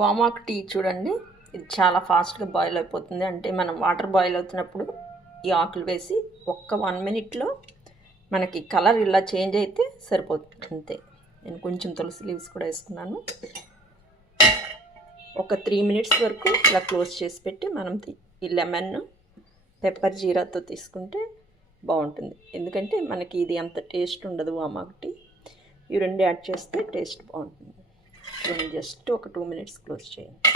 వామాకు tea చూడండి, ఇది చాలా ఫాస్ట్గా బాయిల్ అయిపోతుంది. అంటే మనం వాటర్ బాయిల్ అవుతున్నప్పుడు ఈ ఆకులు వేసి ఒక్క 1 మినిట్లో మనకి కలర్ ఇలా చేంజ్ అయితే సరిపోతుంది అంతే. నేను కొంచెం తులసి లీవ్స్ కూడా వేసుకున్నాను. ఒక 3 మినిట్స్ వరకు ఇలా క్లోజ్ చేసి పెట్టి మనం ఈ లెమన్ పెప్పర్ జీరాతో తీసుకుంటే బాగుంటుంది. ఎందుకంటే మనకి ఇది అంత టేస్ట్ ఉండదు వామాకు టీ. ఈ రెండు యాడ్ చేస్తే టేస్ట్ బాగుంటుంది. జస్ట్ ఒక 2 మినిట్స్ క్లోజ్ చేయండి.